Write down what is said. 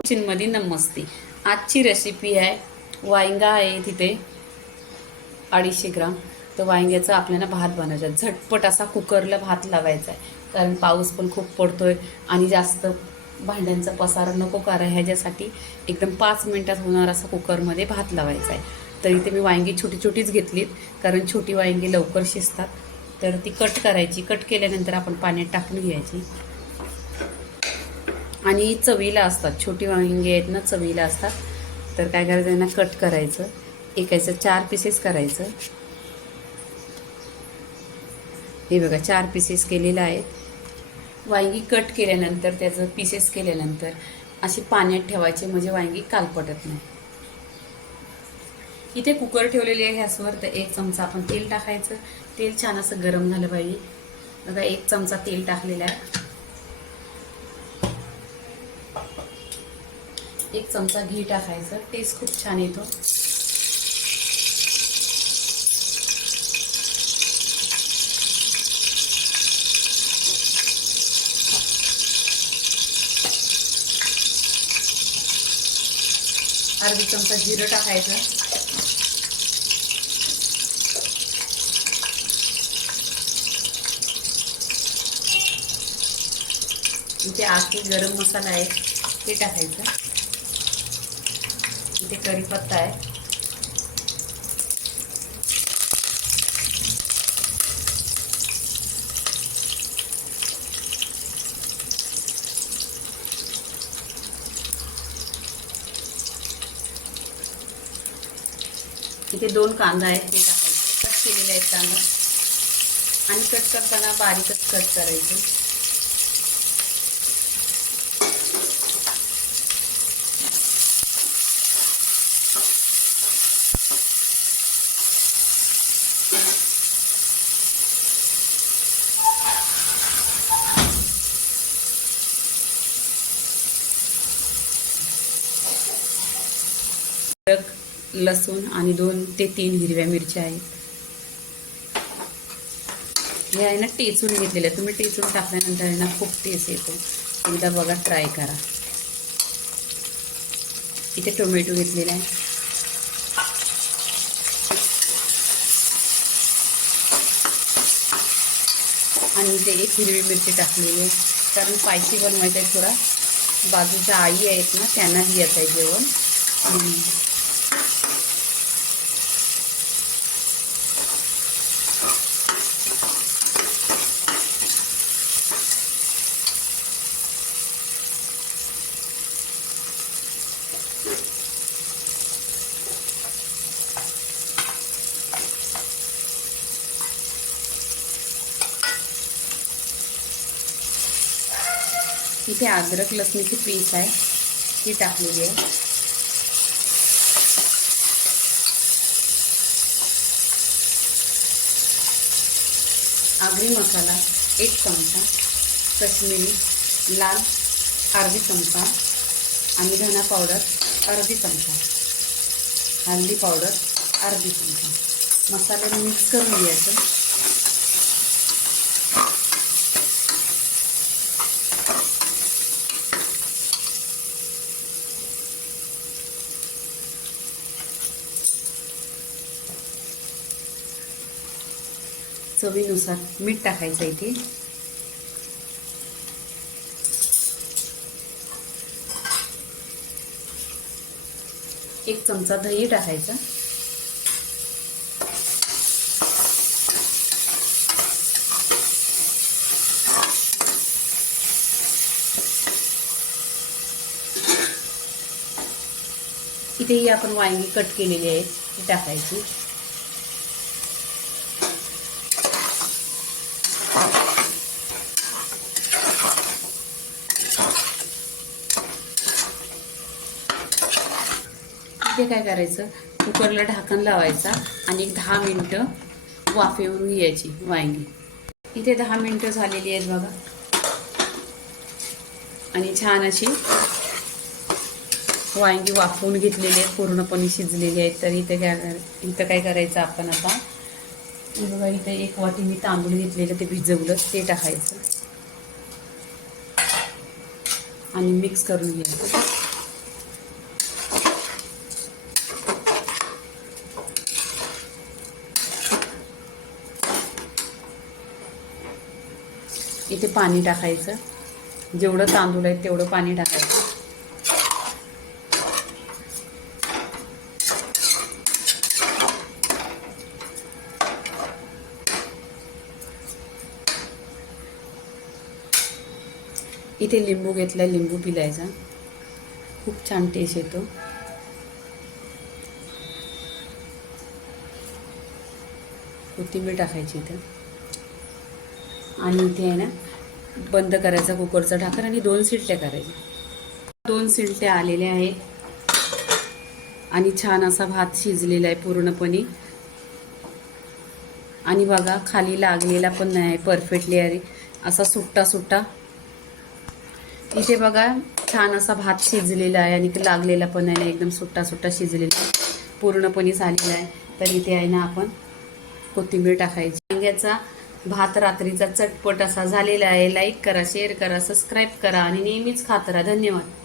किचनमध्ये नमस्ते. आजची रेसिपी आहे वांगा आहे तिथे अडीचशे ग्राम. तर वांग्याचा आपल्याला भात बनवायचा झटपट असा कुकरला भात लावायचा आहे. कारण पाऊस पण खूप पडतोय आणि जास्त भांड्यांचा पसारा नको करा ह्याच्यासाठी एकदम पाच मिनिटात होणार असा कुकरमध्ये भात लावायचा आहे. तर इथे मी वांगी छोटी छोटीच घेतलीत कारण छोटी वांगी लवकर शिजतात. तर ती कट करायची. कट केल्यानंतर आपण पाण्यात टाकून घ्यायची. आणि चवीला असतात. छोटी वांगी आहेत ना चवीला असतात. तर काय करायचं यांना कट करायचं. एकायचं चार पीसेस करायचं. हे बघा चार पीसेस केलेलं आहेत वांगी कट केल्यानंतर त्याचं पीसेस केल्यानंतर असे पाण्यात ठेवायचे म्हणजे वांगी कालपटत नाही. इथे कुकर ठेवलेली आहे गॅसवर तर एक चमचा आपण तेल टाकायचं. तेल छान असं गरम झालं पाहिजे. बघा एक चमचा तेल टाकलेला आहे. एक चमचा घी टाकायचं. टेस्ट खूप छान येतो. अर्धी चमचा जिरं टाकायचं. इथे आखी गरम मसाला आहे ते टाकायचं. इथे कढीपत्ता आहे. इथे दोन कांदा आहेत ते टाकायचे. कट केलेले आहेत कांदा. आणि कट करताना बारीकच कट करायचे. लसूण आणि दोन ते तीन हिरव्या मिरच्या आहेत. हे आहे ना टेचून घेतलेले. तुम्ही टेचून टाकल्यानंतर आहे ना खूप टेस्ट येतो. एकदा बघा ट्राय करा. इथे टोमॅटो घेतलेला आहे. आणि इथे एक हिरवी मिरची टाकलेली आहे. कारण स्पायसी बनवायचं आहे थोडा. बाजूच्या आई आहेत ना त्यांना द्यायचं आहे जेवण. इथे अद्रक लसणीची पीस आहे ती टाकलेली आहे. आगरी मसाला एक चमचा कश्मीरी लाल अर्धी चमचा आणि धना पावडर अर्धी चमचा. हळदी पावडर अर्धी चमचा. मसाला मिक्स करून घ्यायचं. चवीनुसार मीठ टाकायचं इथे. एक चमचा दही टाकायचा. इथेही आपण वांगी कट केलेली आहेत ती टाकायची. इथे काय करायचं? कुकरला ढाकण लावायचा आणि एक दहा मिनटं वाफेवून घ्यायची वांगी. इथे दहा मिनटं झालेली आहेत बघा. आणि छान अशी वांगी वाफवून घेतलेली आहेत पूर्णपणे शिजलेली आहेत. तर इथे काय इथं काय करायचं आपण आता? बघा इथे एक वाटी मी तांदूळ घेतलेलं ते भिजवलं ते टाकायचं. आणि मिक्स करून घ्यायचं. इथे पाणी टाकायचं. जेवढं तांदूळ आहे तेवढं पाणी टाकायचं. इथे लिंबू घेतलाय लिंबू पिलायचा. खूप छान टेस्ट येतो. कोथिंबीर टाकायची इथं. आणि इथे आहे ना बंद करायचा कुकरचा ढाकर आणि दोन शिलट्या करायच्या. दोन शिलट्या आलेल्या आहेत. आणि छान असा भात शिजलेला आहे पूर्णपणे. आणि बघा खाली लागलेला पण नाही आहे परफेक्टली अरे असा सुट्टा सुट्टा. इथे बघा छान असा भात शिजलेला आहे आणि लागलेला पण आहे एकदम सुट्टा सुट्टा शिजलेला पूर्णपणे झालेला आहे. तर इथे आहे ना आपण कोथिंबीर टाकायची. वांग्याचा भात रात्रीचा चटपट असा झालेला आहे. लाईक करा शेअर करा सबस्क्राईब करा आणि नेहमीच खात राहा. धन्यवाद.